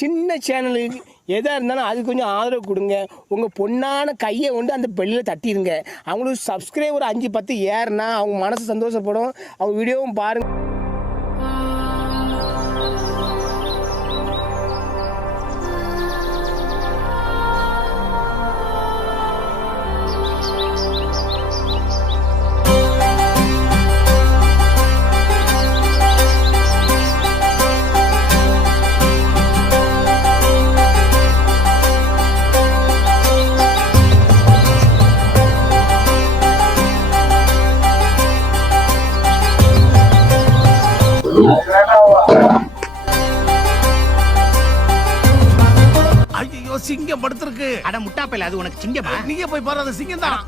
சின்ன சேனலுக்கு எதாக இருந்தாலும் அது கொஞ்சம் ஆதரவு கொடுங்க. உங்கள் பொண்ணான கையை கொண்டு அந்த பெல்லில் தட்டிடுங்க. அவங்களுக்கு சப்ஸ்கிரைபர் 5-10 ஏறுனா அவங்க மனசு சந்தோஷப்படும். அவங்க வீடியோவும் பாருங்கள். ஐயோ சிங்கம் படுத்திருக்கு. அட முட்டாப்பையில அது உனக்கு சிங்கமா? நீங்க போய் பாரு, அது சிங்கம் தான்.